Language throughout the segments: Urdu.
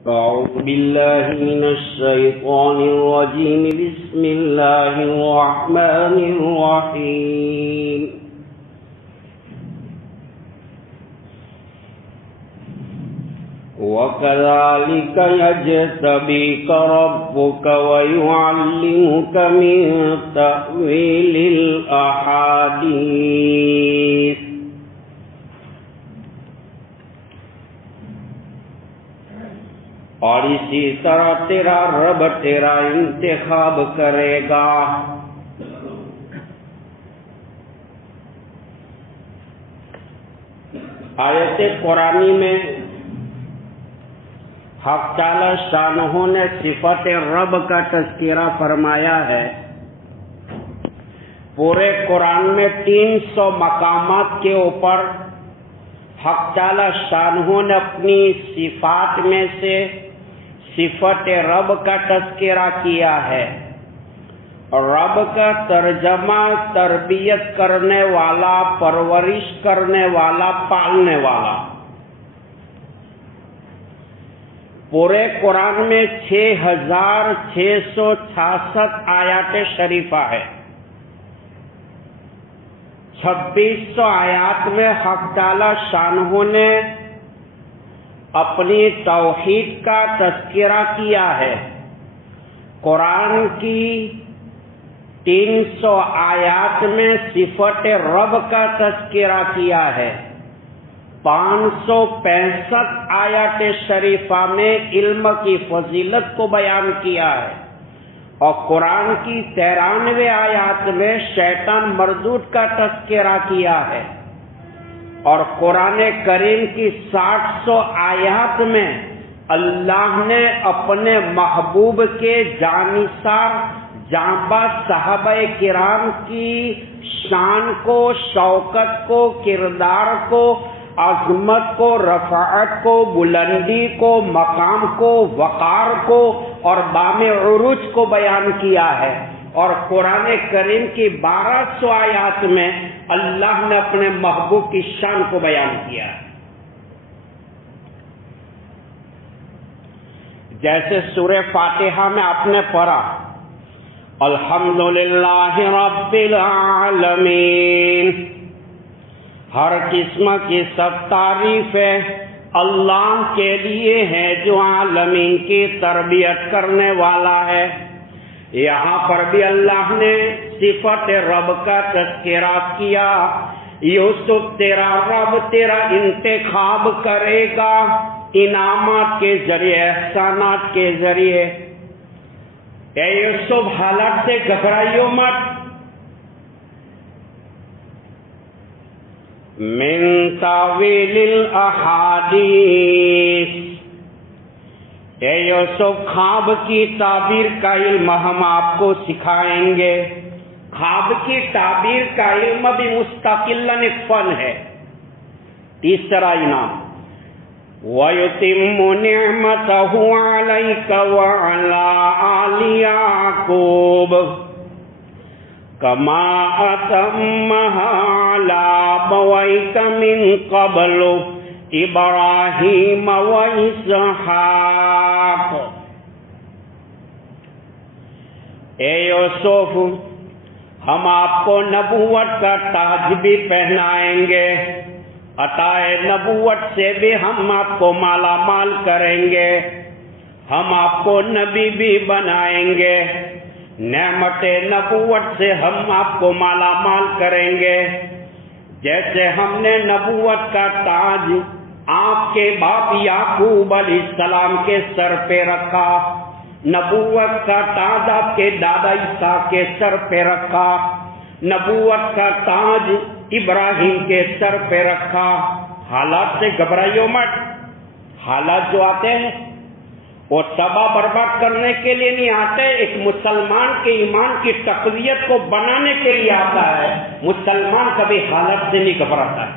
أعوذ بالله من الشيطان الرجيم. بسم الله الرحمن الرحيم. وكذلك يجتبيك ربك ويعلمك من تأويل الأحاديث. اور اسی طرح تیرا رب تیرا انتخاب کرے گا. آیت قرآنی میں حق تعالی شانہ نے صفت رب کا تذکرہ فرمایا ہے. پورے قرآن میں 300 مقامات کے اوپر حق تعالی شانہ نے اپنی صفات میں سے صفت رب کا تذکرہ کیا ہے. رب کا ترجمہ تربیت کرنے والا، پرورش کرنے والا، پالنے والا. پورے قرآن میں 6666 آیات شریفہ ہے. 2600 آیات میں حق تعالی شانہ نے اپنی توحید کا تذکرہ کیا ہے. قرآن کی 300 آیات میں صفت رب کا تذکرہ کیا ہے. 565 آیات شریفہ میں علم کی فضیلت کو بیان کیا ہے. اور قرآن کی 93 آیات میں شیطان مردود کا تذکرہ کیا ہے. اور قرآن کریم کی 700 آیات میں اللہ نے اپنے محبوب کے جانثار جانباز صحابہ کرام کی شان کو، شوکت کو، کردار کو، عظمت کو، رفعت کو، بلندی کو، مقام کو، وقار کو اور بام عروج کو بیان کیا ہے. اور قرآن کریم کی 1200 آیات میں اللہ نے اپنے محبوب کی شان کو بیان کیا ہے. جیسے سورہ فاتحہ میں آپ نے پڑھا الحمدللہ رب العالمین، ہر قسم کی سب تعریفیں اللہ کے لیے ہے جو عالمین کی تربیت کرنے والا ہے. یہاں پر بھی اللہ نے صفت رب کا تذکرہ کیا. یوسف تیرا رب تیرا انتخاب کرے گا انعامات کے ذریعے، احسانات کے ذریعے. اے یوسف حالات سے گھبرائیو مت. من تاویل الاحادیث، اے یوسف خواب کی تعبیر کا علم ہم آپ کو سکھائیں گے. خواب کی تعبیر کا علم بھی مستقلاً ایک فن ہے. تیسرا انعام وَيُتِمُّ نِعْمَتَهُ عَلَيْكَ وَعَلَىٰ آلِ يَعْقُوبَ كَمَا أَتَمَّهَا عَلَىٰ أَبَوَيْكَ مِن قَبْلُ ابراہیم و اسحاق. اے یوسف ہم آپ کو نبوت کا تاج بھی پہنائیں گے، عطا نبوت سے بھی ہم آپ کو مالا مال کریں گے، ہم آپ کو نبی بھی بنائیں گے، نعمت نبوت سے ہم آپ کو مالا مال کریں گے. جیسے ہم نے نبوت کا تاج آپ کے باپ یعقوب علیہ السلام کے سر پہ رکھا، نبوت کا تاج آپ کے دادا عیسیٰ کے سر پہ رکھا، نبوت کا تاج ابراہیم کے سر پہ رکھا. حالات سے گھبرائیو مت. حالات جو آتے ہیں وہ تباہ برباد کرنے کے لیے نہیں آتے، ایک مسلمان کے ایمان کی تقویت کو بنانے کے لیے آتا ہے. مسلمان کبھی حالات سے نہیں گھبراتا ہے.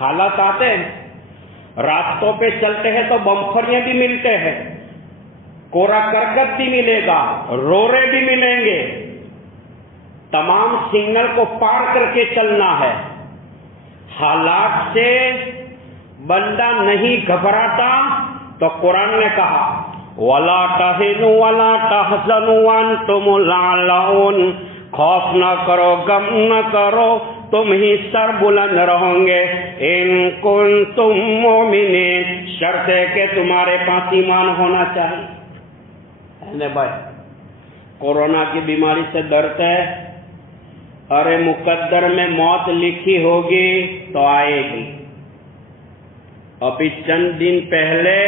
حالات آتے ہیں، راستوں پہ چلتے ہیں تو بمفریاں بھی ملتے ہیں، کوڑا کرکٹ بھی ملے گا، روڑے بھی ملیں گے. تمام سگنل کو پار کر کے چلنا ہے. حالات سے بندہ نہیں گھبراتا، تو قرآن نے کہا وَلَا تَهِنُوا وَلَا تَحْزَنُوا وَأَنْتُمُ الْأَعْلَوْنَ، خوف نہ کرو، غم نہ کرو، تم ہی سر بلند رہو گے، ان کنتم مؤمنین، شرط ہے کہ تمہارے پاس ایمان ہونا چاہیے۔ اہل بھائی، کورونا کی بیماری سے ڈرتے ہے؟ ارے مقدر میں موت لکھی ہوگی تو آئے گی۔ ابھی چند دن پہلے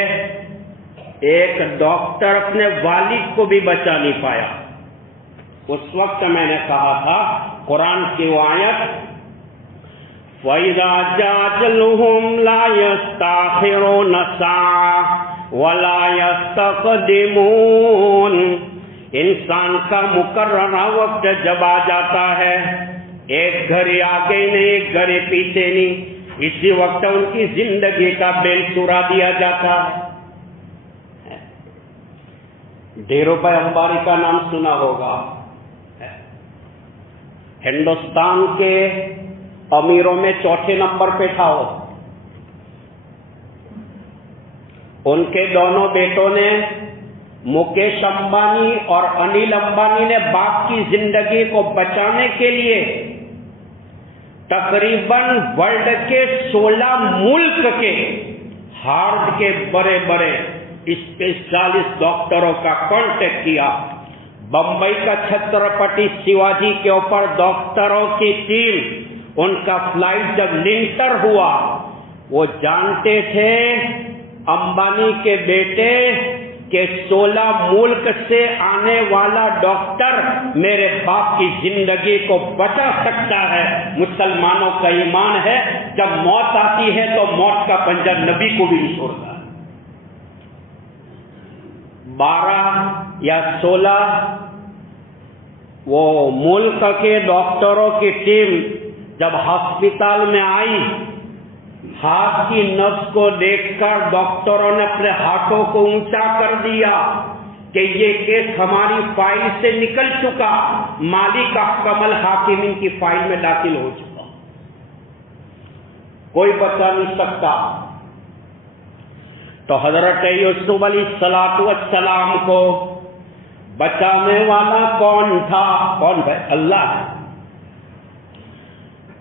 ایک ڈاکٹر اپنے والد کو بھی بچا نہیں پایا۔ اس وقت میں نے کہا تھا قرآن کی آیت وَإِذَا جَاءَ أَجَلُهُمْ لَا يَسْتَأْخِرُونَ سَاعَةً وَلَا يَسْتَقْدِمُونَ، انسان کا مقررہ وقت جب آ جاتا ہے، ایک گھڑی آگے نہیں ایک گھڑی پیچھے نہیں، اسی وقت ان کی زندگی کا بیل چرا دیا جاتا ہے۔ دھیرو بھائی امبانی کا نام سنا ہوگا، ہندوستان کے امیروں میں چوتھے نمبر پہ تھا وہ۔ ان کے دونوں بیٹوں نے، مکیش امبانی اور انل امبانی نے، باپ کی زندگی کو بچانے کے لیے تقریباً ورلڈ کے 16 ملک کے ہارٹ کے بڑے بڑے اسپیشلسٹ ڈاکٹروں کا کانٹیکٹ کیا۔ بمبئی کا چھترپتی شیواجی کے اوپر ڈاکٹروں کی ٹیم، ان کا فلائٹ جب لنٹر ہوا، وہ جانتے تھے امبانی کے بیٹے کہ 16 ملک سے آنے والا ڈاکٹر میرے باپ کی زندگی کو بچا سکتا ہے۔ مسلمانوں کا ایمان ہے جب موت آتی ہے تو موت کا پنجہ نبی کو بھی نہیں چھوڑتا۔ 12 یا 16 وہ ملک کے ڈاکٹروں کی ٹیم جب ہسپتال میں آئی، ہاتھ کی نبض کو دیکھ کر ڈاکٹروں نے اپنے ہاتھوں کو اونچا کر دیا کہ یہ کیس ہماری فائل سے نکل چکا، مالک احکم الحاکمین کی فائل میں داخل ہو چکا، کوئی بچا نہیں سکتا۔ تو حضرت یوسف علیہ السلام کو بچانے والا کون تھا؟ کون ہے؟ اللہ ہے۔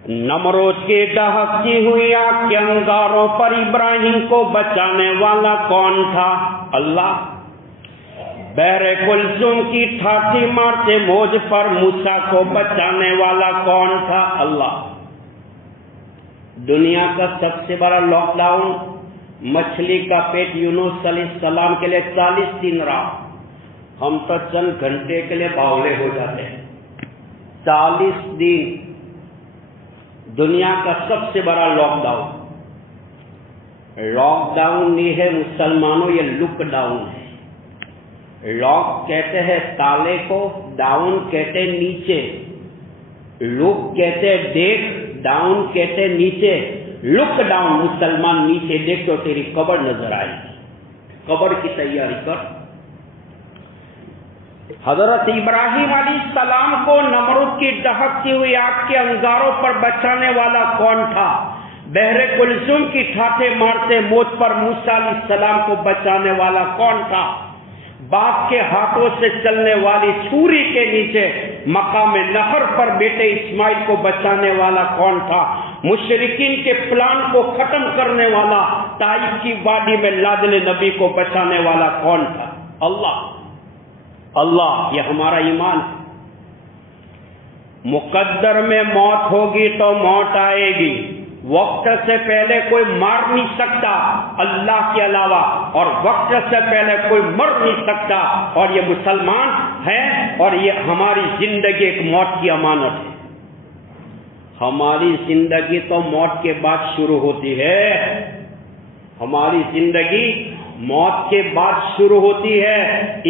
نمرود کی دہکتی ہوئی آگ کے انگاروں پر ابراہیم کو بچانے والا کون تھا؟ اللہ۔ بحر کلثوم کی ٹھاٹھی مارتے موج پر موسیٰ کو بچانے والا کون تھا؟ اللہ۔ دنیا کا سب سے بڑا لاک ڈاؤن مچھلی کا پیٹ یونس علیہ السلام کے لیے 40 دن رہا، ہم تو چند گھنٹے کے لیے باولے ہو جاتے ہیں۔ 40 دن دنیا کا سب سے بڑا لاک ڈاؤن۔ لاک ڈاؤن نہیں ہے مسلمانوں، یہ لک ڈاؤن ہے۔ لاک کہتے ہیں تالے کو، ڈاؤن کہتے نیچے، لک کہتے دیکھ، ڈاؤن کہتے نیچے۔ لک ڈاؤن، مسلمان نیچے دیکھ تو تیری قبر نظر آئے گی، قبر کی تیاری کر۔ حضرت ابراہیم علیہ السلام کو نمرود کی دہکتی ہوئی آگ کے انگاروں پر بچانے والا کون تھا؟ بحر کلثوم کی ٹھاٹھے مارتے موج پر موسیٰ علیہ السلام کو بچانے والا کون تھا؟ باپ کے ہاتھوں سے چلنے والی چھری کے نیچے مقام نہر پر بیٹے اسماعیل کو بچانے والا کون تھا؟ مشرکین کے پلان کو ختم کرنے والا طائف کی وادی میں لادل نبی کو بچانے والا کون تھا؟ اللہ۔ اللہ، یہ ہمارا ایمان ہے۔ مقدر میں موت ہوگی تو موت آئے گی، وقت سے پہلے کوئی مار نہیں سکتا اللہ کے علاوہ، اور وقت سے پہلے کوئی مر نہیں سکتا، اور یہ مسلمان ہیں، اور یہ ہماری زندگی ایک موت کی امانت ہے۔ ہماری زندگی تو موت کے بعد شروع ہوتی ہے، ہماری زندگی موت کے بعد شروع ہوتی ہے۔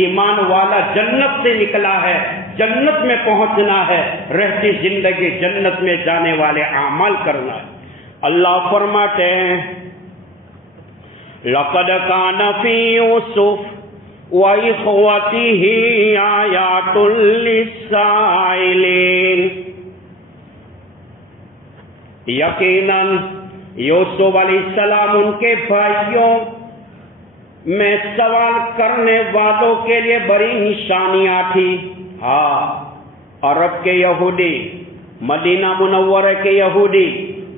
ایمان والا جنت سے نکلا ہے، جنت میں پہنچنا ہے، رہتی زندگی جنت میں جانے والے اعمال کرنا ہے۔ اللہ فرماتے ہیں لَقَدْ كَانَ فِي يُوسُفَ وَإِخْوَتِهِ آيَاتٌ لِلسَّائِلِينَ، یقیناً یوسف علیہ السلام، ان کے بھائیوں میں سوال کرنے والوں کے لیے بڑی نشانیاں تھی. ہاں، عرب کے یہودی، مدینہ منورہ کے یہودی،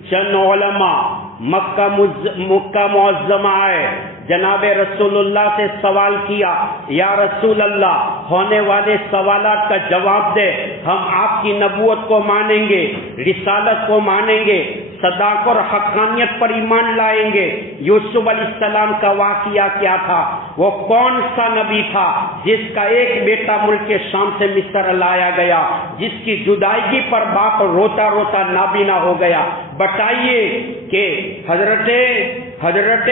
چند علماء مکہ معظمہ آئے، جناب رسول اللہ سے سوال کیا، یا رسول اللہ ہونے والے سوالات کا جواب دے، ہم آپ کی نبوت کو مانیں گے، رسالت کو مانیں گے، صداقت اور حقانیت پر ایمان لائیں گے. یوسف علیہ السلام کا واقعہ کیا تھا؟ وہ کون سا نبی تھا جس کا ایک بیٹا ملک شام سے مصر لایا گیا، جس کی جدائیگی پر باپ روتا روتا نابینا ہو گیا؟ بتائیے کہ حضرت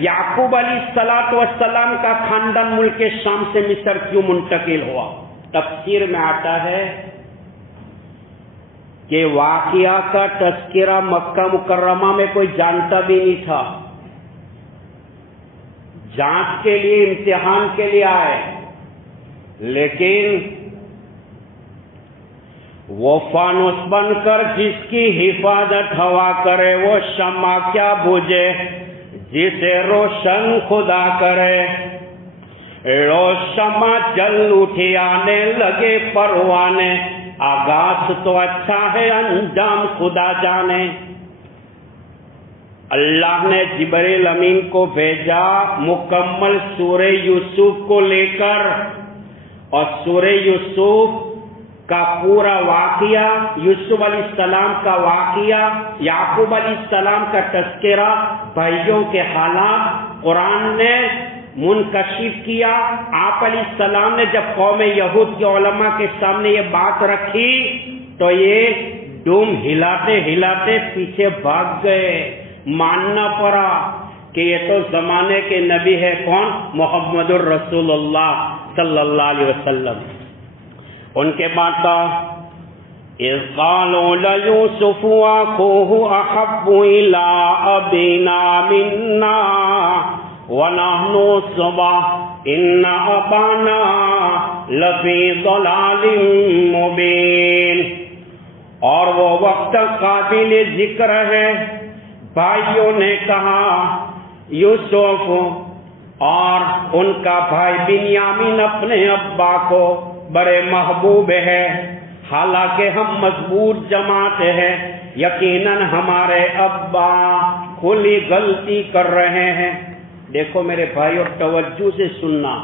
یعقوب علیہ السلام کا خاندان ملک شام سے مصر کیوں منتقل ہوا؟ تفسیر میں آتا ہے کہ واقعہ کا تذکرہ مکہ مکرمہ میں کوئی جانتا بھی نہیں تھا. جانچ کے لیے، امتحان کے لیے آئے، لیکن وہ فانوس بن کر جس کی حفاظت ہوا کرے، وہ شمع کیا بجھے جسے روشن خدا کرے. شمع جل اٹھی، آنے لگے پروانے، آغاز تو اچھا ہے انجام خدا جانے. اللہ نے جبریل امین کو بھیجا مکمل سورہ یوسف کو لے کر، اور سورہ یوسف کا پورا واقعہ، یوسف علیہ السلام کا واقعہ، یعقوب علیہ السلام کا تذکرہ، بھائیوں کے حالات قرآن نے منکشف کیا. آپ علیہ السلام نے جب قوم یہود کے علماء کے سامنے یہ بات رکھی تو یہ ڈوم ہلاتے ہلاتے پیچھے بھاگ گئے. ماننا پڑا کہ یہ تو زمانے کے نبی ہے. کون؟ محمد الرسول اللہ صلی اللہ علیہ وسلم. ان کے بعد کہا اذ قالوا ليوسف واخوه احب الى ابينا منا وَنَحْنُ عُصْبَةٌ إِنَّ أَبَانَا لَفِي ضَلَالٍ مُبِينٍ. اور وہ وقت قابل ذکر ہے، بھائیوں نے کہا یوسف اور ان کا بھائی بنیامین اپنے ابا کو بڑے محبوب ہے، حالانکہ ہم مضبوط جماعت ہیں، یقیناً ہمارے ابا کھلی غلطی کر رہے ہیں. دیکھو میرے بھائی، اور توجہ سے سننا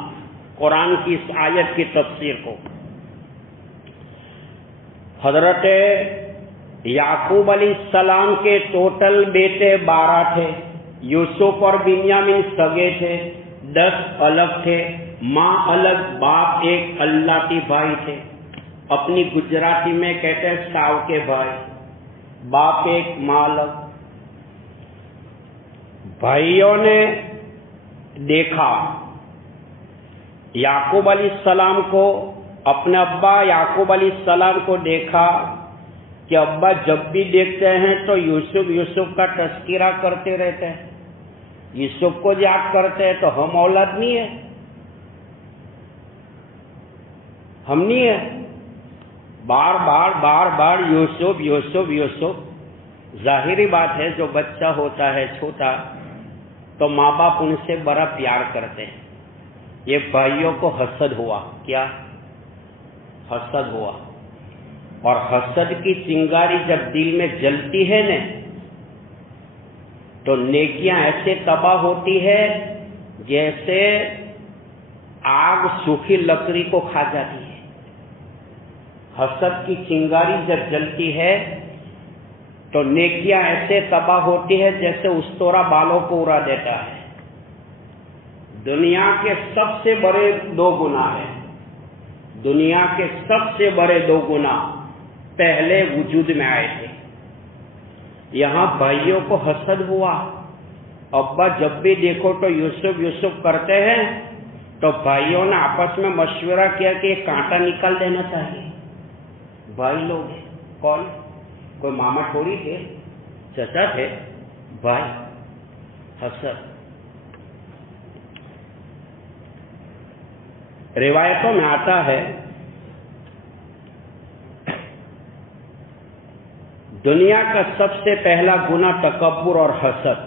قرآن کی اس آیت کی تفسیر کو. حضرت یعقوب علیہ السلام کے ٹوٹل بیٹے 12 تھے. یوسف اور بنیامین سگے تھے، 10 الگ تھے، ماں الگ، باپ ایک، اللہ کے بھائی تھے. اپنی گجراتی میں کہتے ہیں ساو کے بھائی، باپ ایک، ماں الگ. بھائیوں نے دیکھا یعقوب علیہ السلام کو، اپنے ابا یعقوب علیہ السلام کو دیکھا کہ ابا جب بھی دیکھتے ہیں تو یوسف کا تذکرہ کرتے رہتے ہیں، یوسف کو یاد کرتے ہیں. تو ہم اولاد نہیں ہے، ہم نہیں ہے، بار بار یوسف یوسف یوسف. ظاہری بات ہے جو بچہ ہوتا ہے چھوٹا تو ماں باپ ان سے بڑا پیار کرتے ہیں. یہ بھائیوں کو حسد ہوا. کیا حسد ہوا؟ اور حسد کی چنگاری جب دل میں جلتی ہے نا تو نیکیاں ایسے تباہ ہوتی ہے جیسے آگ سوکھی لکڑی کو کھا جاتی ہے. حسد کی چنگاری جب جلتی ہے تو نیکیاں ایسے تباہ ہوتی ہے جیسے استورا بالوں کو اڑا دیتا ہے. دنیا کے سب سے بڑے 2 گناہ ہیں، دنیا کے سب سے بڑے 2 گناہ پہلے وجود میں آئے تھے. یہاں بھائیوں کو حسد ہوا. ابا جب بھی دیکھو تو یوسف یوسف کرتے ہیں، تو بھائیوں نے آپس میں مشورہ کیا کہ ایک کانٹا نکال دینا چاہیے. بھائی لوگ کون؟ کوئی ماما تھوڑی تھے، چچا تھے، بھائی. حسد. روایتوں میں آتا ہے دنیا کا سب سے پہلا گناہ تکبر اور حسد.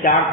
4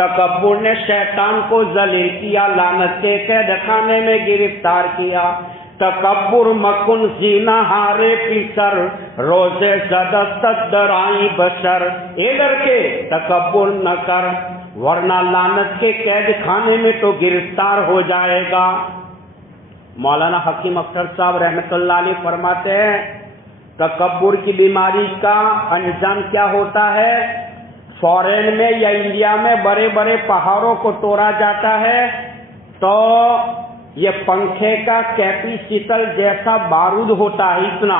تکبر نے شیطان کو ذلیل کیا، لعنت کے قید خانے میں گرفتار کیا۔ تکبر مکن زینہ ہارے پیسر، روزے زدست درائیں بشر۔ اے لڑکے تکبر نہ کر ورنہ لعنت کے قید خانے میں تو گرفتار ہو جائے گا۔ مولانا حکیم اختر صاحب رحمۃ اللہ علیہ فرماتے ہیں تکبر کی بیماری کا انجام کیا ہوتا ہے؟ فورن میں یا انڈیا میں بڑے بڑے پہاڑوں کو توڑا جاتا ہے تو یہ پنکھے کا کیپیسیٹر جیسا بارود ہوتا ہے، اتنا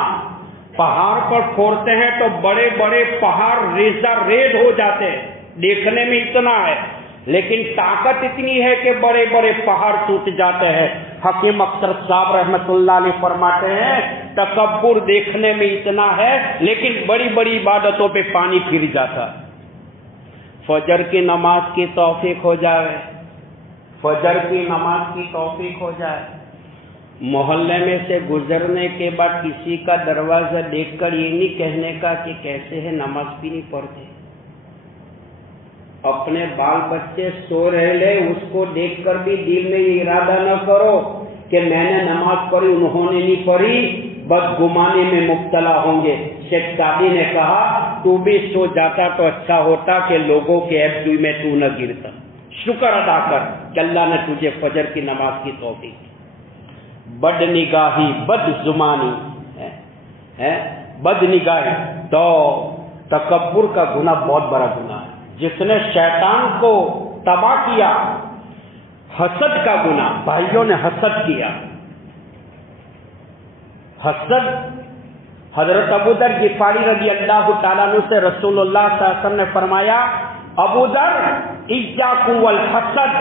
پہاڑ پر پھوڑتے ہیں تو بڑے بڑے پہاڑ ریزہ ریز ہو جاتے ہیں، دیکھنے میں اتنا ہے لیکن طاقت اتنی ہے کہ بڑے بڑے پہاڑ ٹوٹ جاتے ہیں۔ حکیم اختر صاحب رحمت اللہ علیہ فرماتے ہیں تکبر دیکھنے میں اتنا ہے لیکن بڑی بڑی عبادتوں پہ پانی پھر جاتا ہے۔ فجر کی نماز کی توفیق ہو جائے، فجر کی نماز کی توفیق ہو جائے، محلے میں سے گزرنے کے بعد کسی کا دروازہ دیکھ کر یہ نہیں کہنے کا کہ کیسے ہے نماز بھی نہیں پڑھتے۔ اپنے بال بچے سو رہے لے اس کو دیکھ کر بھی دل میں یہ ارادہ نہ کرو کہ میں نے نماز پڑھی انہوں نے نہیں پڑھی، بدگمانی میں مبتلا ہوں گے۔ شیخ سعدی نے کہا تو بھی سو جاتا تو اچھا ہوتا کہ لوگوں کے ایبدوئی میں تو نہ گرتا۔ شکر ادا کر کہ اللہ نے تجھے فجر کی نماز کی توفیق دی۔ بد نگاہی، بد زمانی ہے، بد نگاہی تو تکبر کا گناہ بہت بڑا گناہ ہے۔ جس نے شیطان کو تباہ کیا، حسد کا گناہ، بھائیوں نے حسد کیا۔ حسد حضرت ابو ذر غفاری رضی اللہ تعالیٰ عنہ سے رسول اللہ صلی اللہ علیہ وسلم نے فرمایا ابو ذر ایاکم والحسد،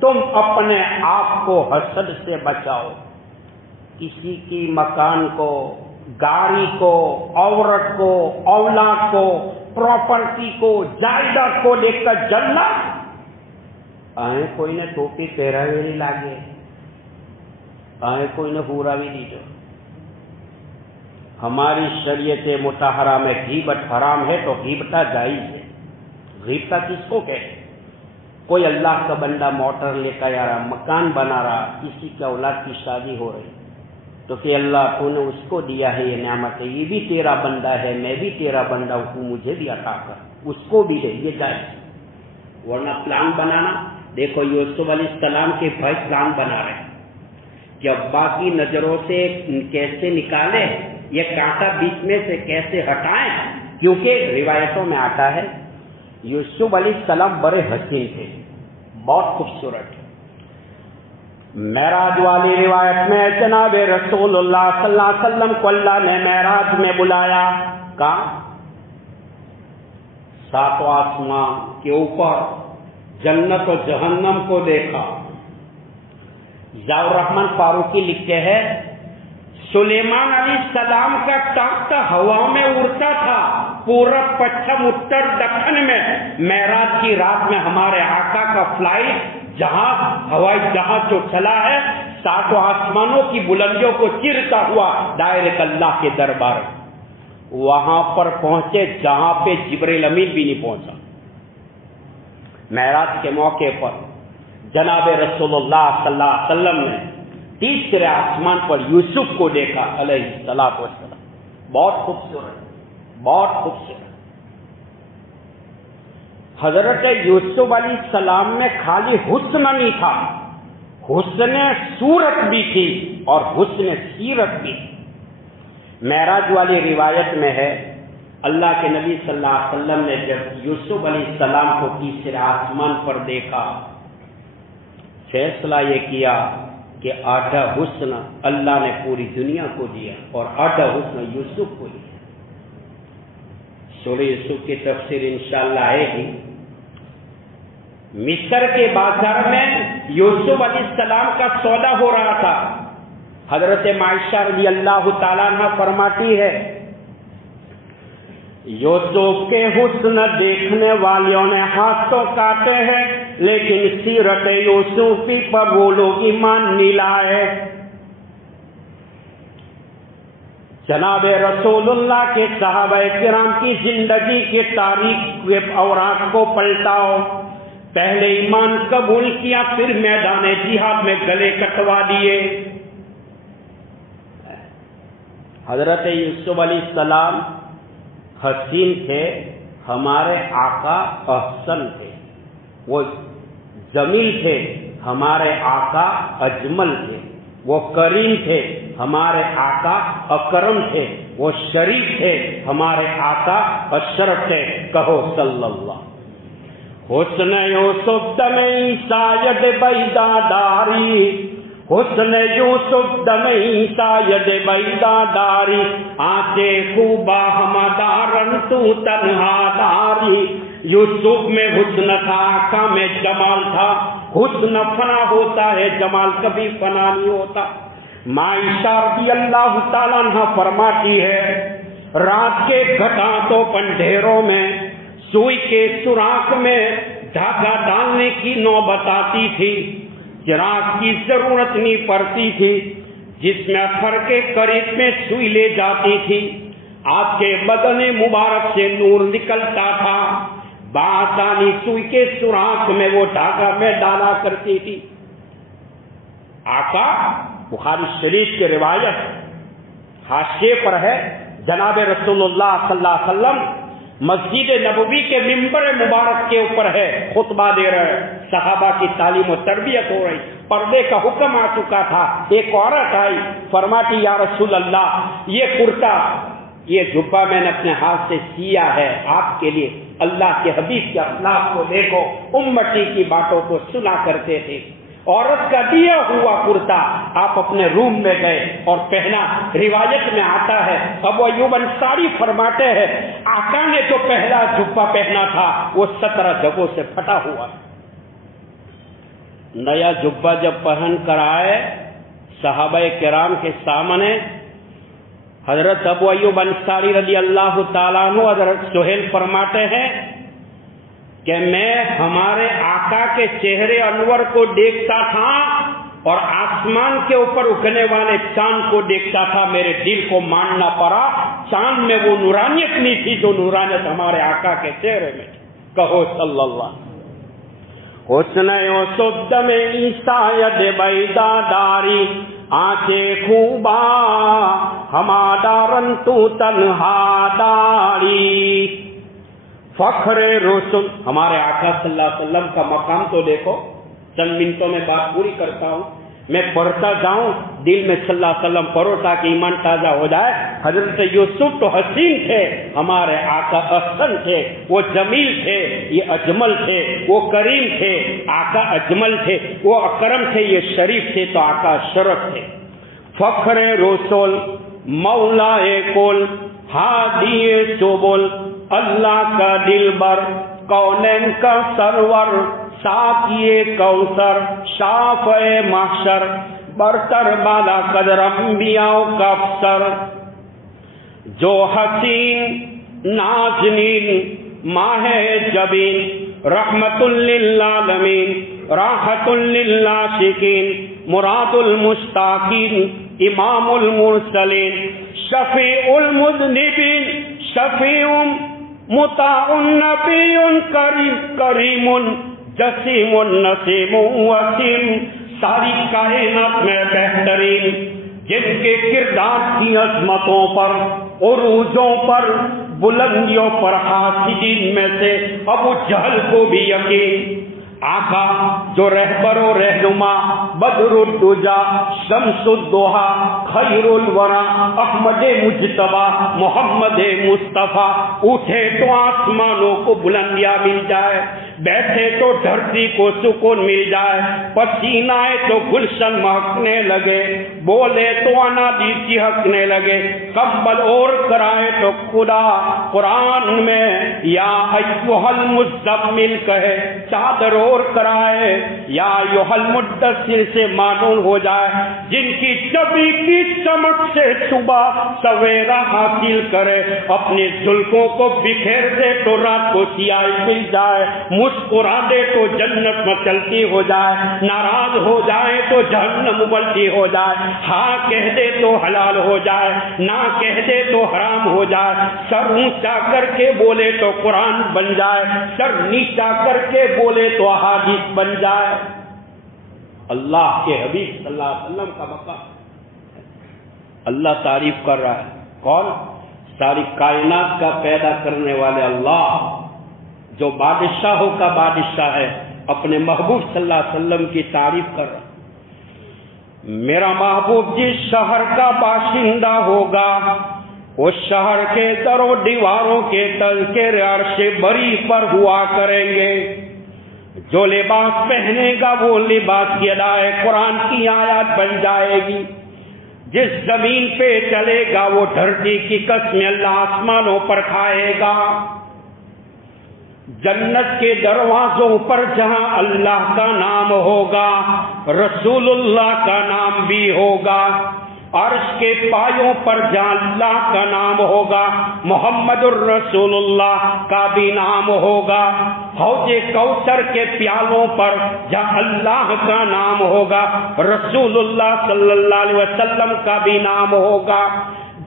تم اپنے آپ کو حسد سے بچاؤ۔ کسی کی مکان کو، گاڑی کو، عورت کو، اولاد کو، پراپرٹی کو، جائیداد کو دیکھ کر جلنا آئے کوئی نے ٹوپی پہرا بھی نہیں لاگے، آئے کوئی نے پورا بھی نہیں جو۔ ہماری شریعت مطہرہ میں غیبت حرام ہے تو غیبتہ جائز ہے۔ غیبتہ کس کو کہتے؟ کوئی اللہ کا بندہ موٹر لے کر آ رہا، مکان بنا رہا، کسی کی اولاد کی شادی ہو رہی تو کہ اللہ تو نے اس کو دیا ہے یہ نعمت ہے، یہ بھی تیرا بندہ ہے، میں بھی تیرا بندہ ہوں، تو مجھے بھی عطا کر، اس کو بھی دے، یہ جائز۔ ورنہ پلان بنانا، دیکھو یوسف علیہ السلام کے بھائی پلان بنا رہے ہیں کہ ابا کی نظروں سے کیسے نکالے، یہ کانٹا بیچ میں سے کیسے ہٹائیں، کیونکہ روایتوں میں آتا ہے یوسف علیہ السلام بڑے حسین تھے، بہت خوبصورت۔ معراج والی روایت میں جناب رسول اللہ صلی اللہ علیہ وسلم کو اللہ نے معراج میں بلایا، کہا ساتوں آسمان کے اوپر جنت و جہنم کو دیکھا۔ ضیاء الرحمن فاروقی لکھتے ہیں سلیمان علیہ السلام کا تخت ہوا میں اڑتا تھا، پورب پچھم اتر دکن میں۔ معراج کی رات میں ہمارے آقا کا فلائٹ جہاز، ہوائی جہاز جو چلا ہے، ساتوں آسمانوں کی بلندیوں کو چیرتا ہوا ڈائریکٹ اللہ کے دربار وہاں پر پہنچے جہاں پہ جبرائیل امین بھی نہیں پہنچا۔ معراج کے موقع پر جناب رسول اللہ صلی اللہ علیہ وسلم نے تیسرے آسمان پر یوسف کو دیکھا علیہ الصلوۃ والسلام، بہت خوبصورت، بہت خوبصورت۔ حضرت یوسف علیہ السلام میں خالی حسن نہیں تھا، حسن صورت بھی تھی اور حسن سیرت بھی تھی۔ معراج والی روایت میں ہے اللہ کے نبی صلی اللہ علیہ وسلم نے جب یوسف علیہ السلام کو تیسرے آسمان پر دیکھا، فیصلہ یہ کیا کہ آدھا حسن اللہ نے پوری دنیا کو دیا اور آدھا حسن یوسف کو دیا۔ سورہ یوسف کی تفسیر انشاءاللہ آئے گی۔ مصر کے بازار میں یوسف علیہ السلام کا سودا ہو رہا تھا۔ حضرت عائشہ رضی اللہ تعالیٰ عنہ فرماتی ہے یوسف کے حسن دیکھنے والوں نے ہاتھ تو کاٹے ہیں لیکن سیرت یوسفی پر وہ لوگ ایمان نہیں لائے۔ جناب رسول اللہ کے صحابہ کرام کی زندگی کے تاریخ کے اوراق کو پلٹاؤ، پہلے ایمان قبول کیا، پھر میدان جہاد میں گلے کٹوا دیے۔ حضرت یوسف علیہ السلام حسین تھے، ہمارے آقا احسن تھے، وہ جمیل تھے، ہمارے آقا اجمل تھے، وہ کریم تھے، ہمارے آقا اکرم تھے، وہ شریف تھے، ہمارے آقا اشرف تھے۔ کہو صلی اللہ۔ حسن یوسف دم عیسیٰ ید بیدا داری، حسن یوسف دم عیسیٰ ید بیدا داری، آنچے خوبا ہمادارن تو تنہا داری۔ یوسف میں حسن تھا، آقا میں جمال تھا۔ حسن فنا ہوتا ہے، جمال کبھی فنا نہیں ہوتا۔ عائشہ رضی اللہ تعالیٰ عنہ فرماتی ہے، رات کے گھٹاتوں پنڈھیروں میں سوئی کے سوراخ میں دھاگا ڈالنے کی نوبت آتی تھی، چراغ کی ضرورت نہیں پڑتی تھی، جس میں اثر کے قریب میں سوئی لے جاتی تھی، آپ کے بدن مبارک سے نور نکلتا تھا، بآسانی سوئی کے سوراخ میں وہ دھاگا میں ڈالا کرتی تھی۔ آقا بخاری شریف کی روایت حاشیے پر ہے، جناب رسول اللہ صلی اللہ علیہ وسلم مسجد نبوی کے ممبر مبارک کے اوپر ہے، خطبہ دے رہے، صحابہ کی تعلیم و تربیت ہو رہی، پردے کا حکم آ چکا تھا۔ ایک عورت آئی، فرماتی یا رسول اللہ، یہ کرتا، یہ جبہ میں نے اپنے ہاتھ سے سیا ہے آپ کے لیے، اللہ کے حبیب کے اخلاق کو دیکھو، امتی کی باتوں کو سنا کرتے تھے۔ عورت کا دیا ہوا کرتا آپ اپنے روم میں گئے اور پہنا۔ روایت میں آتا ہے، ابو ایوب انصاری فرماتے ہیں، آقا نے جو پہلا جبہ پہنا تھا وہ 17 جگہوں سے پھٹا ہوا۔ نیا جبہ جب پہن کر آئے صحابہ کرام کے سامنے، حضرت ابو ایوب انصاری رضی اللہ تعالیٰ عنہ حضرت سہیل فرماتے ہیں کہ میں ہمارے آقا کے چہرے انور کو دیکھتا تھا اور آسمان کے اوپر اگنے والے چاند کو دیکھتا تھا، میرے دل کو ماننا پڑا، چاند میں وہ نورانیت نہیں تھی جو نورانیت ہمارے آقا کے چہرے میں تھی۔ کہو صلی اللہ۔ حسن یوسف دم عیسیٰ ید بیدا داری، آنکھیں خوبا ہمادارن تو تنہا داری۔ فخر رسول، ہمارے آقا صلی اللہ علیہ وسلم کا مقام تو دیکھو، چند منٹوں میں بات پوری کرتا ہوں، میں پڑھتا جاؤں، دل میں صلی اللہ علیہ وسلم پڑھو تاکہ ایمان تازہ ہو جائے۔ حضرت یوسف تو حسین تھے، ہمارے آقا احسن تھے، وہ جمیل تھے، یہ اجمل تھے، وہ کریم تھے، آقا اجمل تھے، وہ اکرم تھے، یہ شریف تھے، تو آقا شرف تھے۔ فخر رسول مولا کل ہادی سبل، اللہ کا دلبر کونین کا سرور، ساقی کوثر شافع محشر، برتر بالا قدر انبیاء کا افسر، جو حسین نازنین ماہ جبین، رحمت للعالمین راحت للعاشقین، مراد المشتاقین، امام المرسلین، شفیع المذنبین، شفیع مطاع نبی کریم جسیم نسیم وسیم، ساری کائنات میں بہترین، جن کے کردار کی عظمتوں پر، عروجوں پر، بلندیوں پر حاسدین میں سے ابو جہل کو بھی یقین، آقا جو رہبر و رہنما، بدر الدجا، شمس الضحا، خیر الورا، احمد مجتبی، محمد مصطفیٰ، اٹھے تو آسمانوں کو بلندیاں مل جائے، بیٹھے تو دھرتی کو سکون مل جائے، پسینہ آئے تو گلشن مہکنے لگے، بولے تو انادی چہکنے لگے، کمبل اوڑھ کر آئے تو خدا قرآن میں یا ایھا المزمل کہے، چادر اوڑھ کر آئے یا ایھا المدثر سے معلوم ہو جائے، جن کی چبی کی چمک سے صبح سویرا حاصل کرے، اپنی زلفوں کو بکھیر دے تو رات کو سیاہی مل جائے، مسکرا دے تو جنت میں چلتی ہو جائے، ناراض ہو جائے تو جہنم ابلتی ہو جائے، ہاں کہہ دے تو حلال ہو جائے، نہ کہہ دے تو حرام ہو جائے، سر اونچا کر کے بولے تو قرآن بن جائے، سر نیچا کر کے بولے تو احادیث بن جائے. اللہ کے حبیب صلی اللہ علیہ وسلم کا مقام. اللہ تعریف کر رہا ہے. کون؟ ساری کائنات کا پیدا کرنے والے اللہ، جو بادشاہوں کا بادشاہ ہے، اپنے محبوب صلی اللہ علیہ وسلم کی تعریف کر رہا ہے. میرا محبوب جس شہر کا باشندہ ہوگا اس شہر کے در و دیواروں کے تذکر عرش بری پر ہوا کریں گے. جو لباس پہنے گا وہ لباس کی ادائے قرآن کی آیات بن جائے گی. جس زمین پہ چلے گا وہ دھرتی کی قسم اللہ آسمانوں پر کھائے گا. جنت کے دروازوں پر جہاں اللہ کا نام ہوگا رسول اللہ کا نام بھی ہوگا. عرش کے پایوں پر جہاں اللہ کا نام ہوگا محمد الرسول اللہ کا بھی نام ہوگا. حوض کوثر کے پیالوں پر جہاں اللہ کا نام ہوگا رسول اللہ صلی اللہ علیہ وسلم کا بھی نام ہوگا.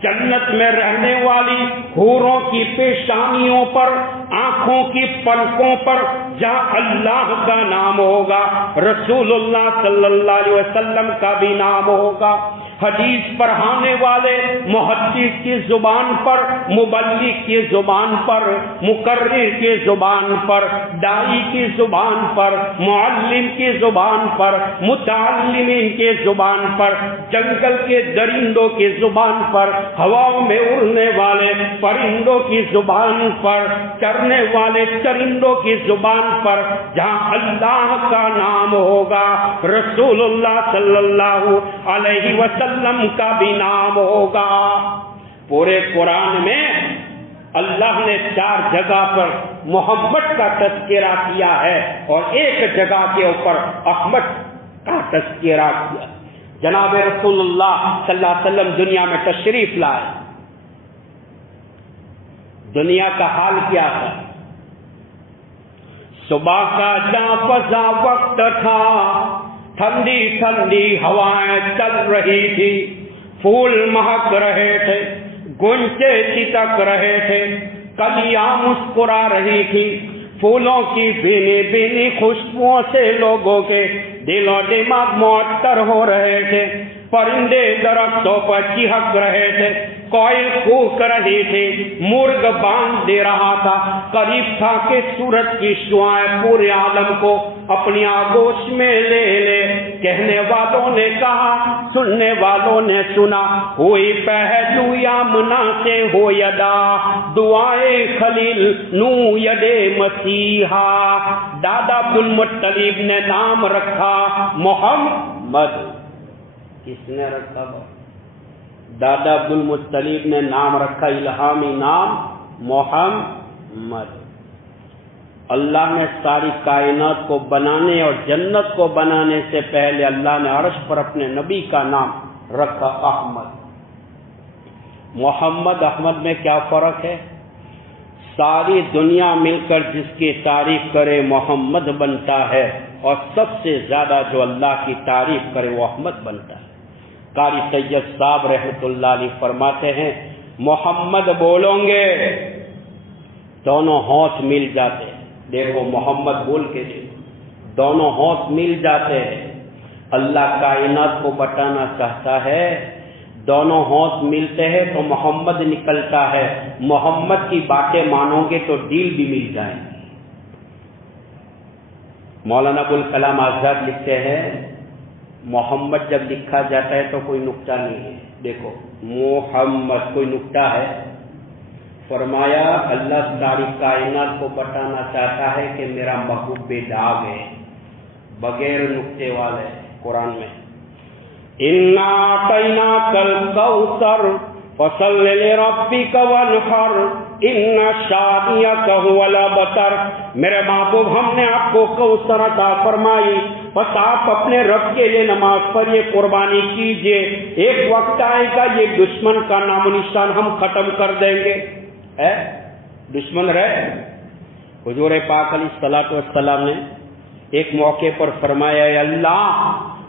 جنت میں رہنے والی حوروں کی پیشانیوں پر، آنکھوں کی پلکوں پر جہاں اللہ کا نام ہوگا رسول اللہ صلی اللہ علیہ وسلم کا بھی نام ہوگا. حدیث پڑھانے والے محدث کی زبان پر، مبلغ کی زبان پر، مقرر کی زبان پر، داعی کی زبان پر، معلم کی زبان پر، متعلمین کی زبان پر، جنگل کے درندوں کی زبان پر، ہواؤں میں اڑنے والے پرندوں کی زبان پر، چرنے والے چرندوں کی زبان پر جہاں اللہ کا نام ہوگا رسول اللہ صلی اللہ علیہ وسلم کا بھی نام ہوگا. پورے قرآن میں اللہ نے 4 جگہ پر محمد کا تذکرہ کیا ہے اور ایک جگہ کے اوپر احمد کا تذکرہ کیا. جناب رسول اللہ صلی اللہ علیہ وسلم دنیا میں تشریف لائے. دنیا کا حال کیا تھا؟ صبح کا جاں فضا وقت تھا، ٹھنڈی ٹھنڈی ہوائیں چل رہی تھی، پھول مہک رہے تھے، گنچے چتک رہے تھے، کلیاں مسکرا رہی تھی. پھولوں کی بھینی بھینی خوشبوؤں سے لوگوں کے دل و دماغ معطر ہو رہے تھے. پرندے درختوں پر چہک رہے تھے، کوئل کوک رہی تھی، مرغ باندھ دے رہا تھا. قریب تھا کہ سورج کی شعاعیں پورے عالم کو اپنی آغوش میں لے لے. کہنے والوں نے کہا، سننے والوں نے سنا، ہوئی پہلو یامنا سے ہو یدا، دعائے خلیل نو یدے مسیحا. دادا عبد المطلب نے نام رکھا محمد. کس نے رکھا؟ دادا عبد المطلب نے نام رکھا الہامی نام محمد. اللہ نے ساری کائنات کو بنانے اور جنت کو بنانے سے پہلے اللہ نے عرش پر اپنے نبی کا نام رکھا احمد. محمد احمد میں کیا فرق ہے؟ ساری دنیا مل کر جس کی تعریف کرے محمد بنتا ہے، اور سب سے زیادہ جو اللہ کی تعریف کرے وہ احمد بنتا ہے. قاری سید صاحب رحمۃ اللہ علیہ فرماتے ہیں محمد بولوں گے دونوں ہونٹ مل جاتے ہیں. دیکھو محمد بول کے دونوں ہونٹ مل جاتے ہیں. اللہ کائنات کو بتانا چاہتا ہے، دونوں ہونٹ ملتے ہیں تو محمد نکلتا ہے. محمد کی باتیں مانو گے تو دل بھی مل جائیں گے. مولانا ابوالکلام آزاد لکھتے ہیں محمد جب لکھا جاتا ہے تو کوئی نقطہ نہیں ہے. دیکھو محمد کوئی نقطہ ہے. فرمایا اللہ ساری کائنات کو بتانا چاہتا ہے کہ میرا محبوب بے داغ ہے، بغیر نقطے والے. قرآن میں اِنَّا أَعْطَيْنَاكَ الْكَوْثَرَ فَصَلِّ لِرَبِّكَ وَانْحَرْ اِنَّ شَانِئَكَ هُوَ الْأَبْتَرُ. میرے محبوب ہم نے آپ کو کوثر عطا فرمائی، بس آپ اپنے رب کے لیے نماز پڑھیے، قربانی کیجیے. ایک وقت آئے گا یہ دشمن کا نام و نشان ہم ختم کر دیں گے. دشمن رہے. حضور پاک علیہ الصلوۃ والسلام نے ایک موقع پر فرمایا اے اللہ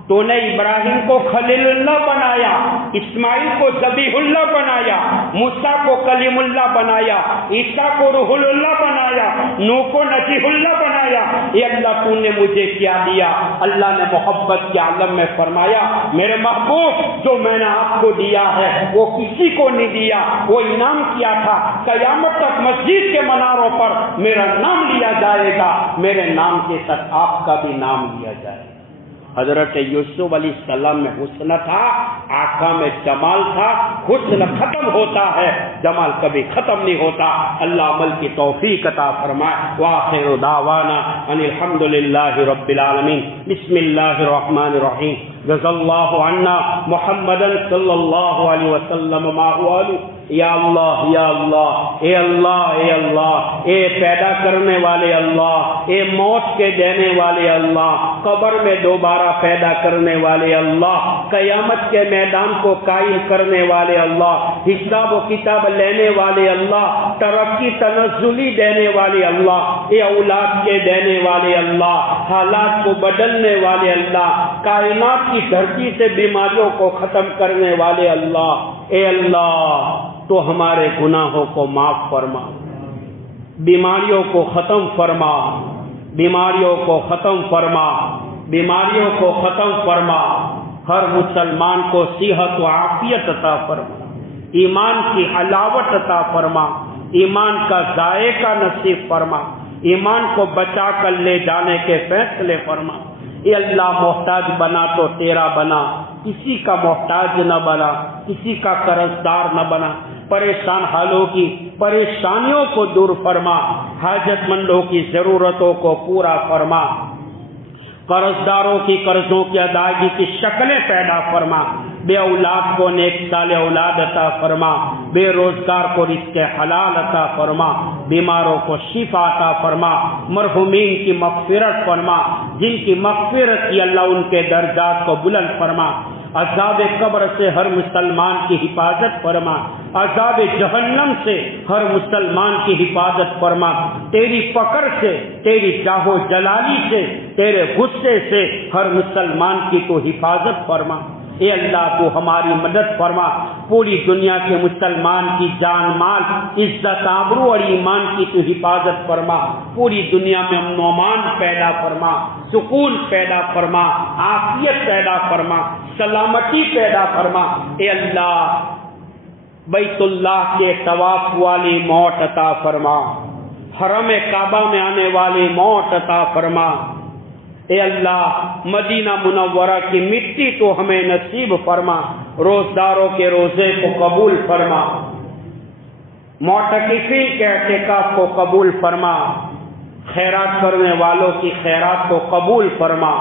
تو نے ابراہیم کو خلیل اللہ بنایا، اسماعیل کو ذبیح اللہ بنایا، موسیٰ کو کلیم اللہ بنایا، عیسیٰ کو روح اللہ بنایا، نوح کو نجیح اللہ بنایا۔ اے اللہ تو نے مجھے کیا دیا؟ اللہ نے محبت کے عالم میں فرمایا میرے محبوب جو میں نے آپ کو دیا ہے وہ کسی کو نہیں دیا، وہ انعام کیا تھا، قیامت تک مسجد کے مناروں پر میرا نام لیا جائے گا، میرے نام کے ساتھ آپ کا بھی نام لیا جائے گا۔ حضرت یوسف علیہ السلام میں حسن تھا، آقا میں جمال تھا۔ حسن ختم ہوتا ہے، جمال کبھی ختم نہیں ہوتا۔ اللہ عمل کی توفیق عطا فرمائے۔ وآخر دعوانا ان الحمد للہ رب العالمین۔ بسم اللہ الرحمن الرحیم۔ جزا اللہ عنا محمدا صلی اللہ علیہ وسلم ما هو یا اللہ یا اللہ، اے اللہ اے اللہ، اے پیدا کرنے والے اللہ، اے موت کے دینے والے اللہ، قبر میں دوبارہ پیدا کرنے والے اللہ، قیامت کے میدان کو قائم کرنے والے اللہ، حساب و کتاب لینے والے اللہ، ترقی تنزلی دینے والے اللہ، اے اولاد کے دینے والے اللہ، حالات کو بدلنے والے اللہ، کائنات کی دھرتی سے بیماریوں کو ختم کرنے والے اللہ، اے اللہ تو ہمارے گناہوں کو معاف فرما، بیماریوں کو ختم فرما، بیماریوں کو ختم فرما، بیماریوں کو ختم فرما، ہر مسلمان کو صحت و عافیت عطا فرما، ایمان کی حلاوت عطا فرما، ایمان کا ذائقہ نصیب فرما، ایمان کو بچا کر لے جانے کے فیصلے فرما۔ اے اللہ محتاج بنا تو تیرا بنا، کسی کا محتاج نہ بنا، کسی کا قرض دار نہ بنا، پریشان حالوں کی پریشانیوں کو دور فرما، حاجت مندوں کی ضرورتوں کو پورا فرما، قرض داروں کی قرضوں کی ادائیگی کی شکلیں پیدا فرما، بے اولاد کو نیک سال اولاد عطا فرما، بے روزگار کو رزق حلال عطا فرما، بیماروں کو شفا عطا فرما، مرحومین کی مغفرت فرما، جن کی مغفرت کی اللہ ان کے درجات کو بلند فرما، عذاب قبر سے ہر مسلمان کی حفاظت فرما، عذاب جہنم سے ہر مسلمان کی حفاظت فرما، تیری پکڑ سے، تیری جاہ و جلالی سے، تیرے غصے سے ہر مسلمان کی تو حفاظت فرما۔ اے اللہ تو ہماری مدد فرما، پوری دنیا کے مسلمان کی جان مال عزت آبرو اور ایمان کی تو حفاظت فرما، پوری دنیا میں امن و امان پیدا فرما، سکون پیدا فرما، عافیت پیدا فرما، سلامتی پیدا فرما۔ اے اللہ بیت اللہ کے طواف والی موت عطا فرما، حرم کعبہ میں آنے والی موت عطا فرما۔ اے اللہ مدینہ منورہ کی مٹی تو ہمیں نصیب فرما، روزداروں کے روزے کو قبول فرما، معتکفین کے اعتکاف کو قبول فرما، خیرات کرنے والوں کی خیرات کو قبول فرما۔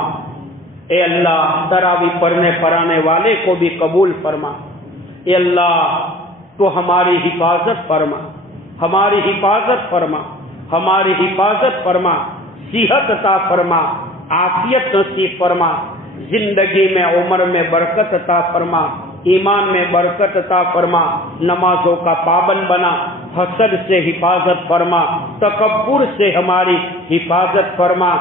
اے اللہ تراویح پڑھنے پڑھانے والے کو بھی قبول فرما۔ اے اللہ تو ہماری حفاظت فرما، ہماری حفاظت فرما، ہماری حفاظت فرما، صحت عطا فرما، عافیت نصیب فرما، زندگی میں عمر میں برکت عطا فرما، ایمان میں برکت عطا فرما، نمازوں کا پابند بنا، حسد سے حفاظت فرما، تکبر سے ہماری حفاظت فرما،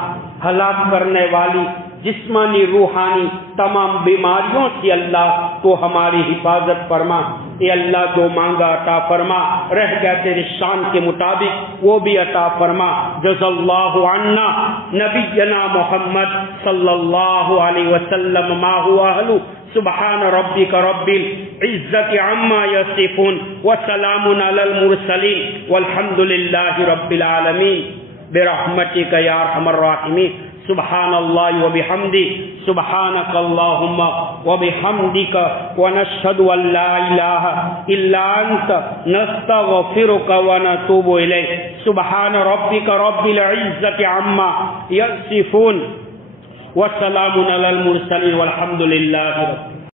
ہلاک کرنے والی جسمانی روحانی تمام بیماریوں سے اللہ تو ہماری حفاظت فرما۔ اے اللہ جو مانگا عطا فرما، رہ گیا تیرے شان کے مطابق وہ بھی عطا فرما۔ جزا اللہ عنا نبینا محمد صلی اللہ علیہ وسلم ما هو اہلہ۔ سبحان ربک رب العزت عما یصفون وسلام علی المرسلین والحمد للہ رب العالمین برحمتک یا ارحم الراحمین۔ سبحان اللہ وبحمدہ، سبحانک اللہم وبحمدک ونشہد ان لا الہ الا انت نستغفرک ونتوب الیک۔ سبحان ربک رب العزت عما یصفون وسلام علی المرسلین والحمد للہ رب